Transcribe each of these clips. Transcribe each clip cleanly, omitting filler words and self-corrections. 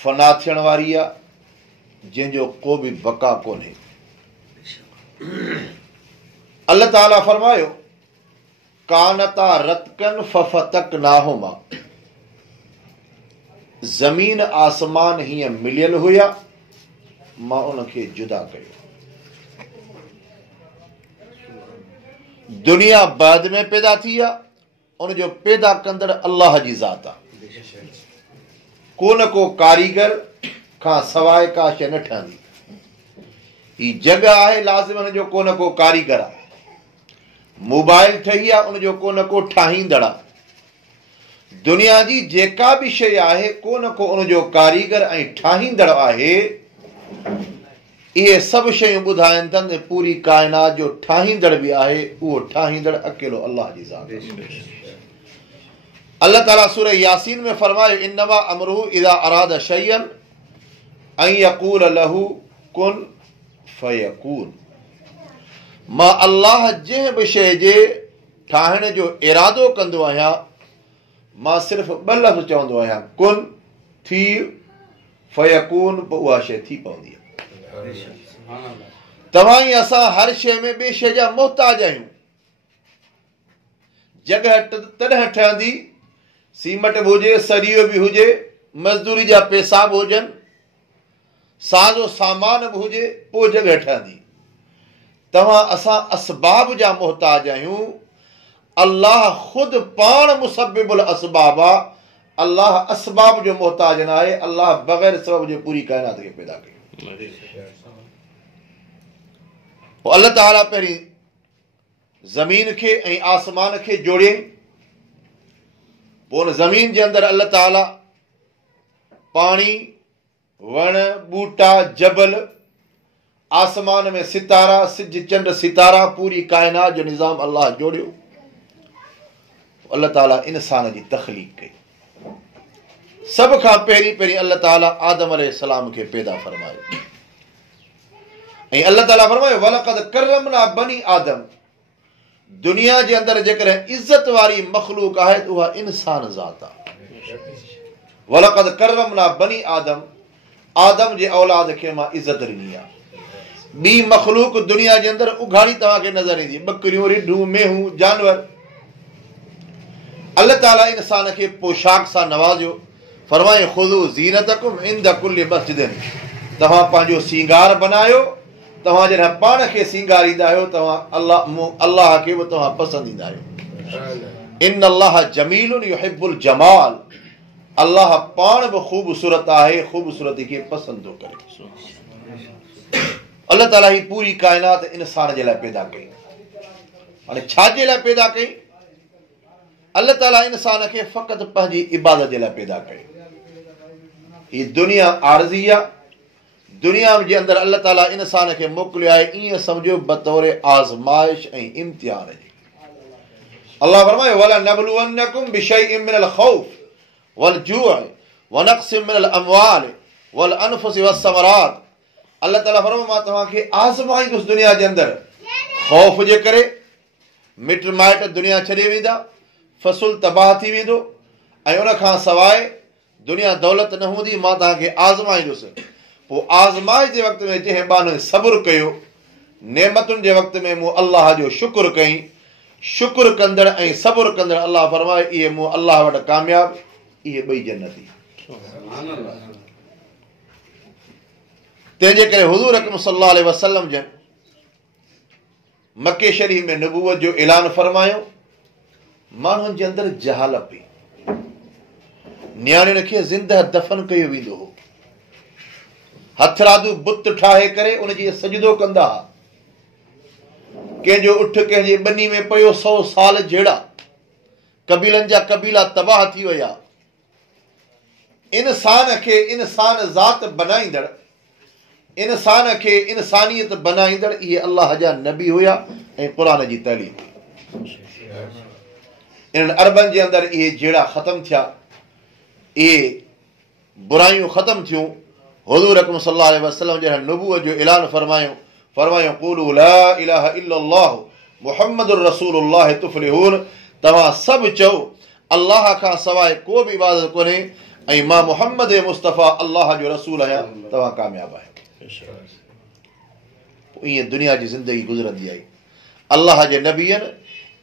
फना थियण वारी आहे, जंहिंजो को बि बका कोन्हे। अल्लाह ताला फरमायो कानता रतकन फफतकनाहुमा, ज़मीन आसमान हीअं मिलियल हुया, मां उनखे जुदा कयो। दुनिया बाद में पैदा थी आहे, उनजो पैदा कंदड़ अल्लाह जी ज़ात आहे। को न को कारीगर खां सवाइ का शइ न ठहंदी। ही जॻह आहे, लाज़िम हुनजो को न को कारीगर आहे। मोबाइल ठही आहे, उनजो को न को ठाहींदड़ आहे। दुनिया जी जेका बि शइ आहे, को न को उनजो कारीगर ऐं ठाहींदड़ आहे। इहे सभु शयूं ॿुधाइनि था पूरी काइनात जो ठाहींदड़ बि आहे, उहो ठाहींदड़ अकेलो अल्लाह जी ज़ात आहे। अल्लाह ताला सूरह यासीन में फरमायो इन्नमा अमरुहु इज़ा अरादा शयअन अन यक़ूल लहू कुन फयकून। मां अल्लाह जंहिं बि शइ जे ठाहिण जो इरादो कंदो आहियां, मां सिर्फ़ु ॿ लफ़्ज़ चवंदो आहियां, कुन थी, फयकून, पोइ उहा शइ थी पवंदी आहे। तव्हां ई असां हर शइ में ॿिए शइ जा मोहताज आहियूं। जॻह तॾहिं ठहंदी, सीमट बि हुजे, सरियो बि हुजे, मज़दूरी जा पैसा बि हुजनि, साज़ो सामान बि हुजे, पोइ जॻह ठहंदी। तव्हां असां असबाब जा मोहताज आहियूं। अल्लाह ख़ुदि पाण मुसब्बिबुल असबाब आहे। अल्लाह असबाब जो मोहताज न आहे। अल्लाह बग़ैर सबब जे पूरी काइनात खे पैदा कयो। पोइ अल्लाह ताला पहिरीं ज़मीन खे ऐं आसमान खे जोड़ियईं। पोइ उन ज़मीन जे अंदरि अल्लाह ताला पाणी, वण, ॿूटा, जबल, आसमान में सितारा, सिज चंड सितारा, पूरी काइनात जो निज़ाम अल्लाह जोड़ियो। अल्लाह ताला इंसान जी तख़लीक़ कई। सभ खां पहिरीं पहिरीं अल्लाह ताला आदम अलैहिस्सलाम खे पैदा फरमायो। ऐं अल्लाह ताला फरमायो वलक़द करमना बनी आदम। दुनिया जे अंदरि जेकॾहिं इज़त वारी मख़लूक आहे त उहा इंसान ज़ात आहे। वलक़द करमना बनी आदम, आदम जे औलाद खे मां इज़त ॾिनी आहे। ॿी मख़लूक दुनिया जे अंदरि उघाड़ी तव्हांखे नज़र ईंदी, ॿकरियूं, रिढूं, मेहूं, जानवर। अल्लाह ताला इंसान खे पोशाक सां नवाज़ियो। फरमाए ख़ुज़ू ज़ीनतकुम इंद कुल्लि मस्जिदिन। तव्हां पंहिंजो सींगार बनायो। तव्हां जॾहिं पाण खे सींगारींदा आहियो, तव्हां अल्लाह खे बि तव्हां पसंदि ईंदा आहियो। इन अल्लाह जमीलुन युहिब्बुल जमाल। अल्लाह पाण बि ख़ूबसूरत आहे, ख़ूबसूरती खे पसंदि थो करे। अल्लाह ताला ही पूरी काइनात इंसान जे लाइ पैदा कई। हाणे छाजे लाइ पैदा कई? अल्लाह ताला इंसान खे फ़क़ति पंहिंजी इबादत जे लाइ पैदा कई। ही दुनिया आरज़ी आहे। दुनिया जे अंदरि अल्लाह ताला इंसान खे मोकिलियो आहे, ईअं सम्झो बतौर आज़माइश ऐं इम्तिहान जी। अल्लाह फरमायो वला नबलुवन्नकुम बिशैइन मिनल खौफ वल जूअ व नक़्सिन मिनल अमवाल वल अनफुसि वस्समरात। अल्लाह ताला फरमायो मां तव्हांखे आज़माईंदुसि दुनिया जे अंदरि। ख़ौफ़ जे करे मिट माइट दुनिया छॾे वेंदा, फ़सुल तबाह थी वेंदो, ऐं उन खां सवाइ दुनिया दौलत न हूंदी। मां तव्हांखे आज़माईंदुसि। पोइ आज़माइश जे वक़्त में जंहिं बाने सब्र कयो, नेमतुनि जे वक़्त में मूं अल्लाह जो शुक्र कई। शुक्र कंदड़ ऐं सब्र कंदड़ अल्लाह फरमाए इहे मूं अल्लाह वटि कामयाब, इहे ॿई जन्नती। तंहिंजे करे हुज़ूर अकरम सल्लल्लाहु अलैहि वसल्लम जन मके शरीफ़ में नबूवत जो ऐलान फरमायो। माण्हुनि जे अंदरि जहालत पई। नियाणियुनि खे ज़िंदह दफ़न कयो वेंदो हो। हथरादू बुत ठाहे करे उनजी सजदो कंदा। कंहिंजो उठ कंहिंजे ॿनी में पियो 100 साल जहिड़ा। कबीलनि जा कबीला तबाह थी विया। इंसान खे इंसान ज़ात बनाईंदड़, इंसान खे इंसानियत बनाईंदड़ इहे अल्लाह जा नबी हुया ऐं क़ुरान जी तइलीम। इन्हनि अरबनि जे अंदरि इहे जहिड़ा ख़तम थिया, इहे बुराइयूं ख़तम थियूं। हुज़ूर अकरम सल्लल्लाहु अलैहि वसल्लम जॾहिं नबूवत जो ऐलान फरमायो क़ूलू ला इलाहा इल्लल्लाह मुहम्मदुर रसूलुल्लाह तुफ़्लिहून। तव्हां सभु चओ अल्लाह खां सवाइ को बि इबादत कोन्हे ऐं मां मुहम्मद मुस्तफ़ा अल्लाह जो रसूल आहियां, तव्हां कामयाबु आहियो। ईअं दुनिया जी ज़िंदगी गुज़रंदी आई। अल्लाह जे नबीअनि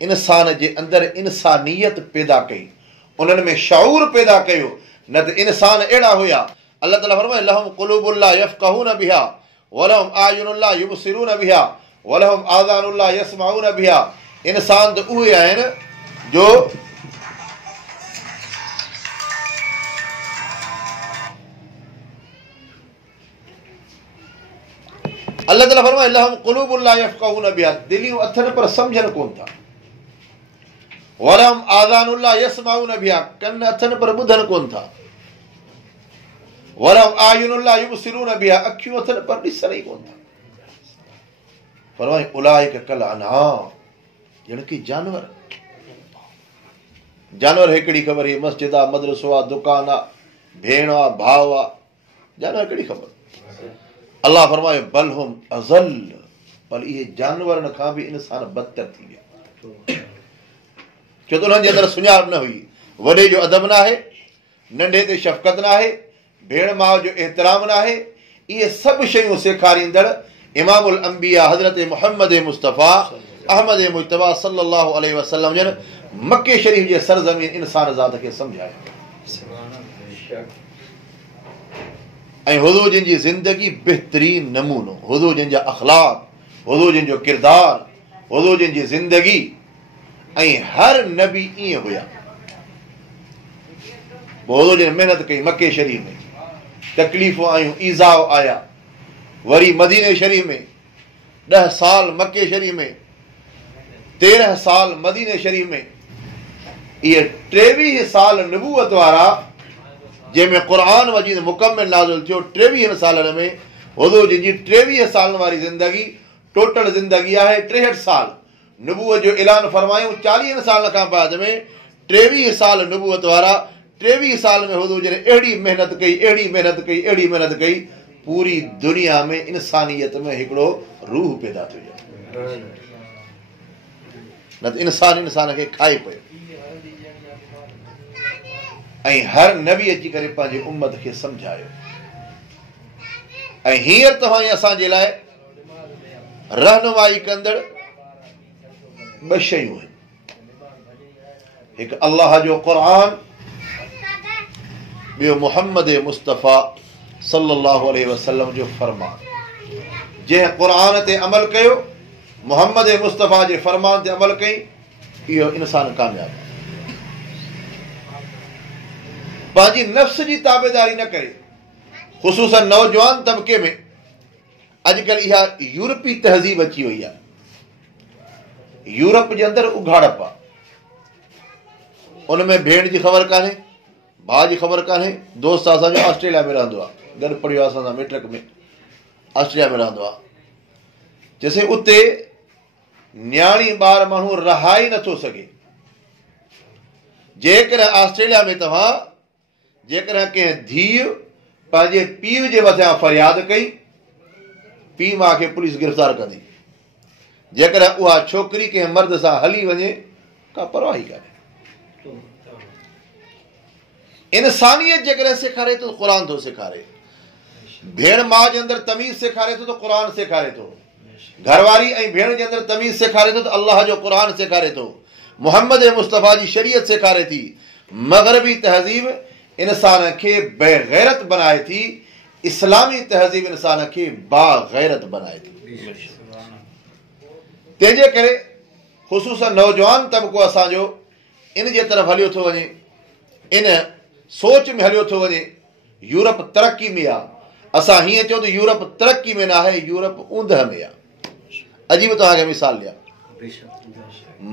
इंसान जे अंदरि इंसानियत पैदा कई, उन्हनि में शऊर पैदा कयो, न त इंसान अहिड़ा हुया। अल्लाह ताला फरमाए लहुम क़ुलूबुन ला यफ़क़हून बिहा वलहुम आयुनुन ला युबसिरून बिहा वलहुम आज़ानुन ला यस्मऊन बिहा। इंसान त उहे आहिनि जो अल्लाह ताला फरमाए लहुम क़ुलूबुन ला यफ़क़हून बिहा, दिलियूं अथनि पर सम्झनि कोन था। वलहुम आज़ानुन ला यस्मऊन बिहा, कन अथनि पर ॿुधनि कोन था। वलहुम आयुनुन ला युबसिरून बिहा, अखियूं अथनि पर ॾिसण ई कोन था। फरमाए उलाइक कल अनआम, ॼण की जानवर। जानवर हिकिड़ी ख़बर, ही मस्जिद आहे, मदरसो आहे, दुकान आहे, भेण आहे, भाउ आहे, जानवर हिकिड़ी ख़बर। अल्लाह फरमाए बल हुम अज़ल, पर इहे जानवरनि खां बि इंसान बदतर थी विया, छो त उन्हनि जे अंदरि सुञाण न हुई। वॾे जो अदब न आहे, नंढे ते शफ़क़त न आहे, भेण माउ जो एहतराम न आहे। इहे सभु शयूं सेखारींदड़ इमामुल अंबिया हज़रत मुहम्मद मुस्तफ़ा अहमद मुजतबा सल्लल्लाहु अलैहि वसल्लम जन मक्के शरीफ़ जे सरज़मीन इंसान ज़ात खे सम्झायो। ऐं हुज़ूर जिन जी ज़िंदगी बहितरीन नमूनो, हुज़ूर जिन जा अख़लाक, हुज़ूर जिन जो किरदार, हुज़ूर जिन जी ज़िंदगी। ऐं हर नबी ईअं हुया। हुज़ूर जिन महिनत कई मक्के शरीफ़ में, तकलीफ़ूं आयूं, ईज़ाउ आया, वरी मदीने शरीफ़ में 10 साल, मक्के शरीफ़ में 13 साल, मदीने शरीफ़ में। इहे 23 साल नबूवत वारा, जंहिंमें क़ुरान मजीद मुकम्मिल नाज़िल थियो। 23 सालनि में हुज़ूर जिन जी 23 सालनि वारी ज़िंदगी, टोटल ज़िंदगी आहे 63 साल। नबूवत जो ऐलान फरमायूं 40 साल खां बाद में, 23 साल नबूवत वारा। 23 साल में हुज़ूर जिन अहिड़ी महिनत कई, अहिड़ी महिनत कई, अहिड़ी महिनत कई, पूरी दुनिया में इंसानियत में हिकिड़ो रूह पैदा थियो ॼाए, न त इंसान खे खाए पियो। ऐं हर नबी अची करे पंहिंजी उम्मत खे सम्झायो। ऐं हींअर तव्हां असांजे लाइ रहनुमाई कंदड़ 2 शयूं आहिनि, हिकु अल्लाह जो क़ुरान, ॿियो मुहम्मद मुस्तफ़ा सल्लल्लाहु अलैहि वसल्लम जो फरमान। जंहिं क़ुरान ते अमल कयो, मुहम्मद मुस्तफ़ा जे फरमान ते अमल कई, इहो इंसान कामयाब। पंहिंजी नफ़्स जी ताबेदारी न करे, ख़ुसूसन नौजवान तबके में अॼुकल्ह इहा यूरोपी तहज़ीब अची वई आहे। यूरोप जे अंदरि उघाड़प आहे, उनमें भेण जी ख़बर कान्हे, भाउ जी ख़बर कान्हे। दोस्त असांजो ऑस्ट्रेलिया में रहंदो आहे, गॾु पढ़ियो आहे असां सां मेट्रिक में, ऑस्ट्रेलिया में रहंदो आहे। जैसे उते न्याणी ॿार माण्हू रहा ई नथो सघे। जेकॾहिं ऑस्ट्रेलिया में तव्हां जेकॾहिं कंहिं धीउ पंहिंजे पीउ जे मथां फ़रियाद कई, पीउ माउ खे पुलिस गिरफ़्तार कंदी। जेकॾहिं उहा छोकिरी कंहिं मर्द सां हली वञे, का परवाह ई कान्हे। इंसानियत जेकॾहिं सेखारे थो, क़ुरान थो सेखारे। भेण माउ जे अंदरि तमीज़ सेखारे थो त क़ुरान सेखारे थो। घरवारी ऐं भेण जे अंदरि तमीज़ सेखारे थो त अल्लाह जो क़ुरान सेखारे थो। मुहम्मद मुस्तफ़ा जी शरीयत सेखारे थी। मग़रबी तहज़ीब इंसान खे बेग़ैरत बनाए थी, इस्लामी तहज़ीब इंसान खे बाग़ैरत बनाए थी। तंहिंजे करे ख़ुसूसन नौजवान तबिको असांजो इन जे तरफ़ हलियो थो वञे, इन सोच में हलियो थो वञे। यूरोप तरक़ी में आहे, असां हीअं चऊं त यूरोप तरक़ी में न आहे, यूरोप ऊंदह में आहे। अजीब तव्हांखे मिसाल ॾियां,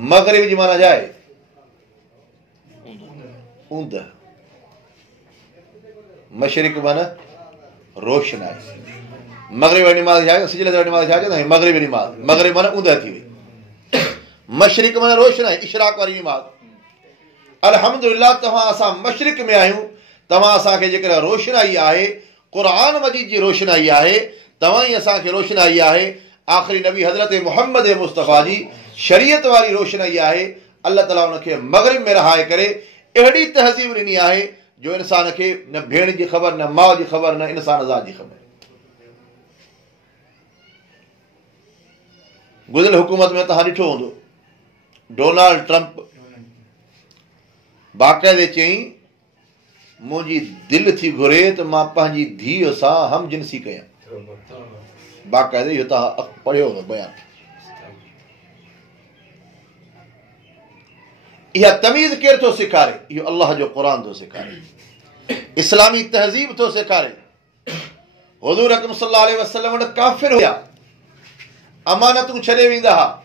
मग़रिब जी माना छा आहे? ऊंदह। मशरिक़ माना रोशनाई। मग़रिब वारी नमाज़ छा आहे? सिजदे वारी नमाज़ छा चवंदा? मग़रिब नमाज़। मग़रिब माना ऊंदह थी वई। मशरिक़ माना रोशनाई, इशराक़ वारी नमाज़। अल्हम्दुलिल्लाह तव्हां असां मशरिक़ में आहियूं, तव्हां असांखे जेकॾहिं रोशनाई आहे, क़ुरान मजीद जी रोशनाई आहे, तव्हां ई असांखे रोशनाई आहे। आख़िरी नबी हज़रत मुहम्मद मुस्तफ़ा जी शरीयत वारी रोशनाई आहे। अल्लाह ताला उनखे मग़रिब में रहाए करे अहिड़ी तहज़ीब ॾिनी आहे जो इंसान खे न भेण जी ख़बर, न माउ जी ख़बर, न इंसान ज़ात जी ख़बर। गुज़िरियल हुकूमत में तव्हां ॾिठो हूंदो, डोनाल्ड ट्रंप बाक़ाइदे चयईं मुंहिंजी दिलि थी घुरे त मां पंहिंजी धीअ सां हम जिनसी कयां। बाक़ाइदे इहो तव्हां पढ़ियो हूंदो बयान। इहा तमीज़ केरु थो सेखारे? इहो अलाह जो क़ुर थो सेखारे, इस्लामी तहज़ीब थो सेखारे। हुज़ूर अकरम सल्लल्लाहु अलैहि वसल्लम वटि काफ़िर हुया, अमानतूं छॾे वेंदा हुआ,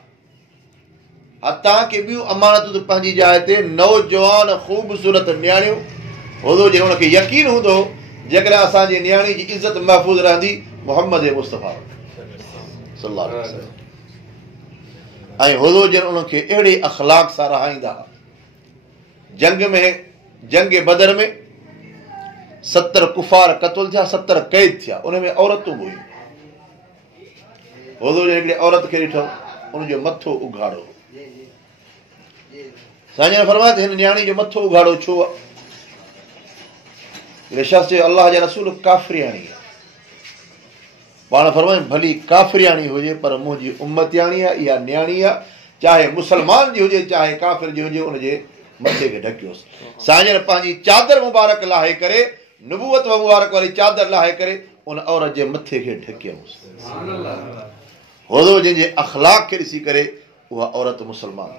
हतां के ॿियूं अमानतूं त पंहिंजी जाइ ते, नौजवान ख़ूबसूरत न्याणियूं, हुज़ूर जे हुनखे यकीन हूंदो जेकॾहिं असांजी न्याणी जी इज़त महफ़ूज़ रहंदी मुहम्मद मुस्तफ़ा सल्लल्लाहु अलैहि वसल्लम, ऐं हुज़ूर जन उनखे अहिड़े अख़लाक़ सां रहाईंदा हुआ। जंग बदर में 70 कुफ़ार क़त्ल थिया, 70 क़ैद थिया, उन में औरतूं बि हुयूं। हुज़ूर हिकिड़े औरत खे ॾिठो, उनजो मथो उघाड़ो। साईं फरमाए त हिन न्याणी जो मथो उघाड़ो छो आहे? शख़्स चयो अलाह जा रसूल काफ़िरियाणी आहे। पाण फरमाए भली काफ़िरियाणी हुजे पर मुंहिंजी उम्मतियाणी आहे, इहा न्याणी आहे, चाहे मुसलमान जी हुजे चाहे काफ़िर जी हुजे, उनजे मथे खे ढकियोसि। साईं पंहिंजी चादर मुबारक लाहे करे, नबूवत मुबारक वारी चादर लाहे करे उन औरत जे मथे खे ढकियोसि। हुज़ूर जंहिंजे अख़लाक़ खे ॾिसी करे उहा औरत मुसलमान थी।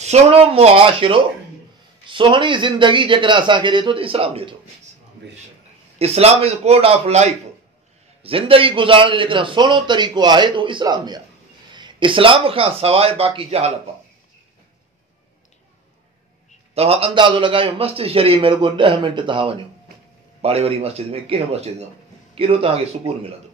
सुहिणो मुआशिरो, सुहिणी ज़िंदगी जेकॾहिं असांखे ॾिए थो त इस्लाम ॾिए थो। इस्लाम इज़ कोड ऑफ लाइफ। ज़िंदगी गुज़ारण जो जेकॾहिं सुहिणो तरीक़ो आहे त उहो इस्लाम में आहे। इस्लाम खां सवाइ बाक़ी जहालत आहे। तव्हां अंदाज़ो लॻायो, मस्जिद शरीफ़ में रुॻो 10 मिंट तव्हां वञो, पाड़े वारी मस्जिद में, कंहिं मस्जिद में, केॾो तव्हांखे सुकून मिलंदो।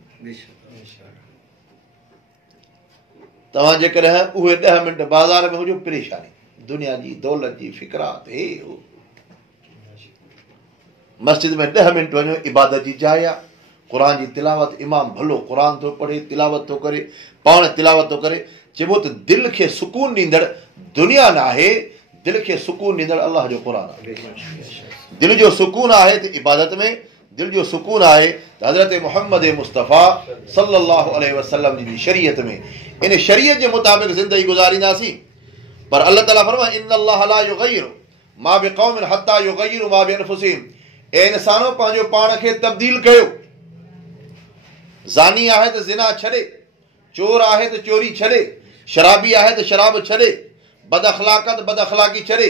तव्हां जेकॾहिं उहे 10 मिंट बाज़ार में हुजो, परेशानी, दुनिया जी, दौलत जी फिक्रात, हे हो। मस्जिद में 10 मिंट वञो, इबादत जी जाइ आहे, क़ुर जी तिलावत, इमाम भलो क़ुर थो पढ़े, तिलावत थो करे, पाण तिलावत थो करे। चइबो त दिलि खे सुकून ॾींदड़ दुनिया न आहे, दिलि खे सुकून ॾींदड़ अलाह जो क़ुर आहे। दिलि जो सुकून आहे त इबादत में, दिलि जो सुकून आहे त हज़रत मुहम्मद मुस्तफ़ा सल्लल्लाहु अलैहि वसल्लम जी शरीयत में, इन शरीयत जे मुताबिक़ ज़िंदगी गुज़ारींदासीं। पर अल्लाह ताला फरमाए इन्नल्लाह ला युग़य्यिरु मा बिक़ौमिन हत्ता युग़य्यिरु मा बिअन्फुसिहिम। ए इंसानो पंहिंजो पाण खे तब्दील कयो। ज़ानी आहे त ज़िना छॾे, चोर आहे त चोरी छॾे, शराबी आहे त शराब छॾे, बद अख़लाक़ त बद अख़लाक़ी छॾे,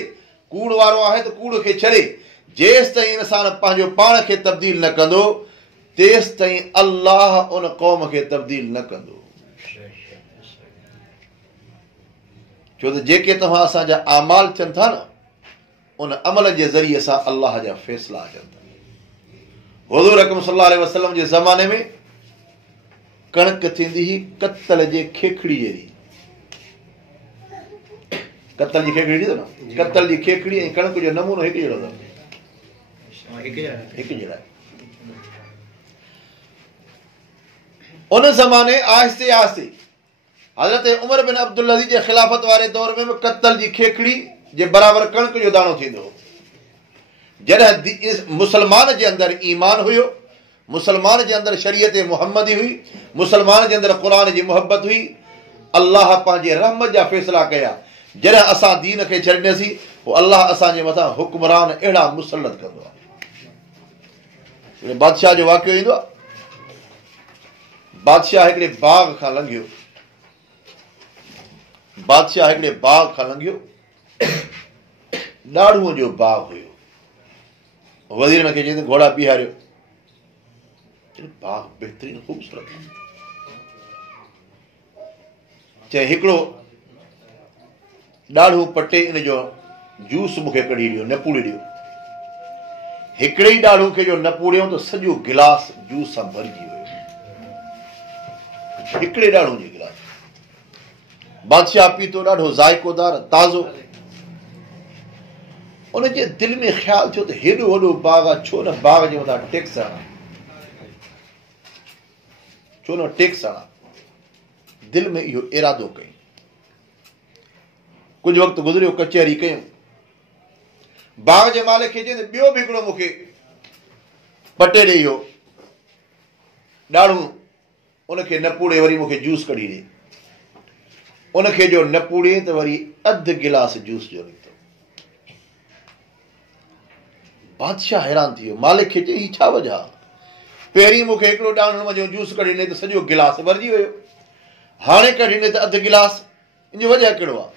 कूड़ वारो आहे त कूड़ खे छॾे। जेसि ताईं इंसान पंहिंजो पाण खे तब्दील न कंदो, तेसि ताईं अल्लाह उन क़ौम खे तब्दील न कंदो। छो त जेके तव्हां असांजा आमाल थियनि था न, उन अमल जे ज़रिए सां अल्लाह जा फ़ैसिला अचनि था। हुज़ूर अकरम सल्लल्लाहु अलैहि वसल्लम जे ज़माने में कणिक थींदी हुई कतल जे खेखड़ी जहिड़ी। कतल जी खेखड़ी ॾिसो न, कतल जी खेखड़ी ऐं कणिक जो नमूनो हिकु जहिड़ो अथव, हिकु जहिड़ा। उन ज़माने आहिस्ते आहिस्ते हज़रत उमर बिन अब्दुल अज़ीज़ जे ख़िलाफ़त वारे दौर में कतल जी खेखड़ी जे बराबरि कणिक जो दाणो थींदो हो। जॾहिं मुसलमान जे अंदरि ईमान हुयो, मुसलमान जे अंदरि शरीयत मुहम्मदी हुई, मुसलमान जे अंदरि क़ुर जी मुहबत हुई, अल्लाह पंहिंजे रहमत जा फ़ैसिला कया। जॾहिं असां दीन खे छॾींदासीं, पोइ अल्लाह असांजे मथां हुक्मरान अहिड़ा मुसलत कंदो आहे। बादशाह जो वाक़ियो ईंदो आहे। बादशाह हिकिड़े बाग खां लंघियो, बादशाह हिकिड़े बाग खां लंघियो, ॾाढ़ूअ जो बाग हुयो। वज़ीर खे चई घोड़ा बीहारियो, बाग बहितरीन ख़ूबसूरत। चए हिकिड़ो ॾाढ़ू पटे इन जो जूस मूंखे कढी ॾियो, नपूड़ी ॾियो। हिकिड़े ई ॾाढ़ू खे जो नपूड़ियो त सॼो गिलास जूस सां भरिजी वियो, हिकिड़े ॾाढ़ू जे गिलास। बादशाह पीतो, ॾाढो ज़ाइक़ोदार, ताज़ो। उनजे दिलि में ख़्यालु थियो त हेॾो वॾो बाग आहे, छो न बाग जे मथां टैक्स हणा, छो न टैक्स हणा। दिलि में इहो इरादो कई। कुझु वक़्तु गुज़रियो, कचहरी कयूं, बाग जे मालिक खे चई ॿियो बि हिकिड़ो मूंखे पटे ॾे, इहो ॾाढ़ूं, उनखे न पूड़े वरी मूंखे जूस कढी ॾे। उनखे जो न पूड़े त वरी अधु गिलास जूस जो निकितो। बादशाह हैरान थी वियो, मालिक खे चई छा वजह? पहिरीं मूंखे हिकिड़ो ॾाढ़ूं जो जूस कढी ॾे त सॼो गिलास भरिजी वियो, हाणे कढी ॾे त अधु गिलास, इन जो वजह कहिड़ो आहे?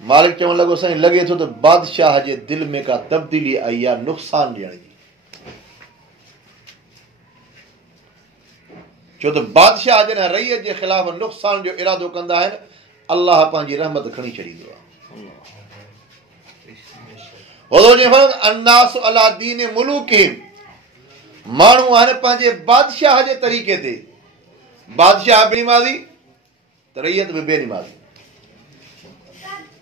मालिक चवणु लॻो साईं लॻे थो त बादशाह जे दिलि में का तब्दीली आई आहे नुक़सान ॾियण जी। छो त बादशाह जॾहिं रईयत जे ख़िलाफ़ नुक़सान जो इरादो कंदा आहिनि, अलाह पंहिंजी रहमत खणी छॾींदो आहे। अन्नास अला दीन मुलूकिहिम, माण्हू आहिनि पंहिंजे बादशाह जे तरीक़े ते। बादशाह बेनिमाज़ी त रईयत बि बेनिमाज़ी,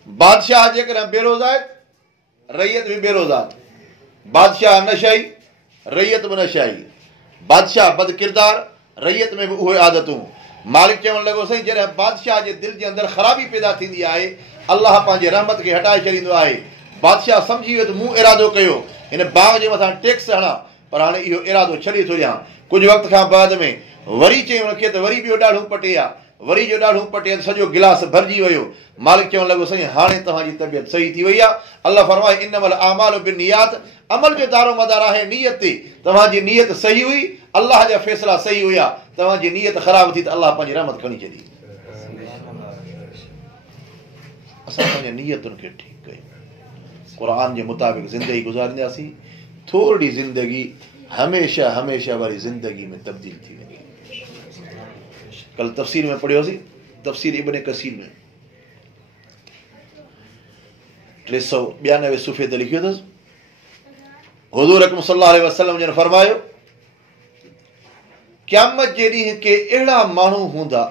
बादशाह जेकॾहिं बेरोज़ आहे रईयत बि बेरोज़ आहे, बादशाह नशाई रईयत बि नशाई, बादशाह बद किरदार रईयत में बि उहे आदतूं। मालिक चवणु लॻो साईं जॾहिं बादशाह जे दिलि जे अंदरि ख़राबी पैदा थींदी आहे, अलाह पंहिंजे रहमत खे हटाए छॾींदो आहे। बादशाह सम्झी वियो त मूं इरादो कयो हिन बाग जे मथां टैक्स हणां, पर हाणे इहो इरादो छॾे थो ॾियां। कुझु वक़्त खां बाद में वरी चई हुनखे त वरी ॿियो ॾाढ़ूं पटे आहे, वरी जो ॾाढ़ूं पटे त सॼो गिलास भरिजी वियो। मालिक चवणु लॻो साईं हाणे तव्हांजी तबियत सही थी वई आहे। अल्लाह फरमाए इन्नमल आमालु बिन्नियात, अमल जो दारो मदार आहे नियत ते। तव्हांजी नियत सही हुई, अलाह जा फ़ैसिला सही हुया, तव्हांजी नियत ख़राब थी त अलाह पंहिंजी रहमत खणी छॾी। असां पंहिंजे नियतुनि खे ठीकु कयूं, क़ुरान जे मुताबिक़ ज़िंदगी गुज़ारींदासीं, थोरी ज़िंदगी हमेशह हमेशह वारी ज़िंदगी में तब्दील थी वेंदी। कल तफ़सीर में पढ़ियोसीं, तफ़सीर इब्न कसीर में 392 सुफ़े ते लिखियो अथसि, हुज़ूर अकरम सल्लल्लाहु अलैहि वसल्लम जन फरमायो क़यामत जे ॾींहुं के अहिड़ा माण्हू हूंदा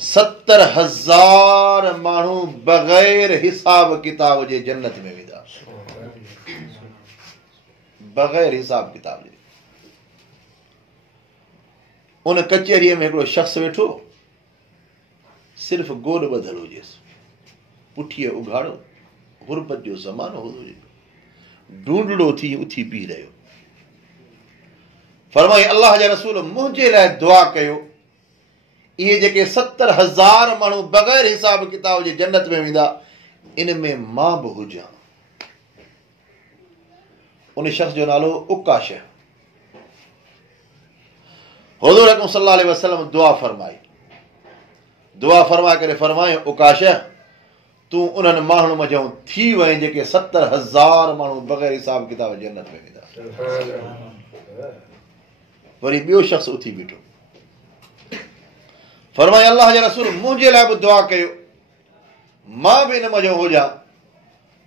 70,000 माण्हू बग़ैर हिसाब किताब जे जन्नत में वेंदा, बग़ैर हिसाब किताब जे। उन कचहरीअ में हिकिड़ो शख़्स वेठो, सिर्फ़ गोॾ ॿधल हुजेसि, पुठीअ उघाड़ो, गुरबत जो ज़मानो हुजे, ढूंढड़ो थी उथी बीह रहियो। फरमाई अल्लाह जा रसूल मुंहिंजे लाइ दुआ कयो, इहे जेके 70,000 माण्हू बग़ैर हिसाब किताब जे जन्नत में वेंदा, इन में मां बि हुजां। उन शख़्स जो नालो उकाश। हुज़ूर अकरम सल्लल्लाहु अलैहि वसल्लम दुआ फरमाई, दुआ फरमाए करे फरमाए उकाश तूं उन्हनि माण्हुनि मंझां थी वए जेके 70,000 माण्हू बग़ैर हिसाब किताब जन्नत में वेंदा। वरी ॿियो शख़्स उथी बीठो, फरमाए अल्लाह जे रसूल मुंहिंजे लाइ बि दुआ कयो, मां बि इन मंझां हुजां।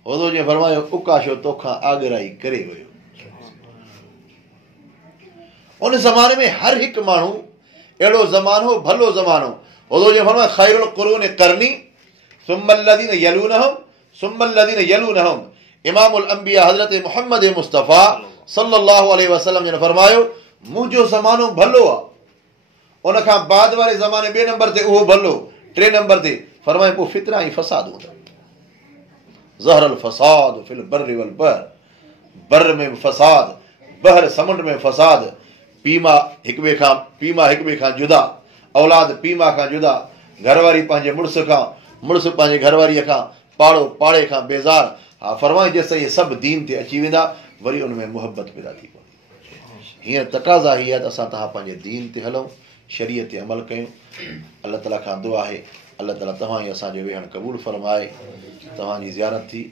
हुज़ूर जे फरमायो उकाशो तोखां आगराई करे वियो। उन ज़माने में हर हिकु माण्हू अहिड़ो ज़मानो भलो ज़मानो। हुज़ूर जे फरमायो ख़ैरुल क़ुरून क़रनी सुम्मल लज़ीन यलूनहुम सुम्मल लज़ीन यलूनहुम। इमामुल अंबिया हज़रत मुहम्मद मुस्तफ़ा सल्लल्लाहु अलैहि वसल्लम ने फरमायो मुंहिंजो ज़मानो भलो आहे, उन खां बाद वारे ज़माने ॿिए नंबर ते उहो भलो, टे नंबर ते फरमाए पोइ फितना ऐं फ़साद हूंदा। ज़हरल फ़साद फिल बर्रि वल बहर, बर में फ़साद, बहर समुंड में फ़साद, पीमा हिकु ॿिए खां जुदा, औलाद पीमा खां जुदा, घरवारी पंहिंजे मुड़ुस खां, मुड़ुस पंहिंजे घरवारीअ खां, पाड़ो पाड़े खां बेज़ार। हा फरमाए जेसि इहे सभु दीन ते अची वेंदा, वरी उन में मुहबत पैदा थी पवंदी। हीअं तक़ाज़ा हीअ आहे त असां तव्हां पंहिंजे दीन ते हलूं, शरीयत ते अमल कयूं। अल्लाह ताला खां दुआ आहे अल्लाह ताला तव्हां ई असांजो वेहणु क़बूल फरमाए। तव्हांजी ज़ियारत थी,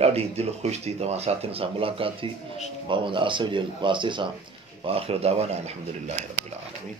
ॾाढी दिलि ख़ुशि थी, तव्हां साथियुनि सां मुलाक़ात थी, मोहम्मद आसिफ जे वास्ते सां। आख़िर दावाना अल्हम्दुलिल्लाहि रब्बिल आलमीन।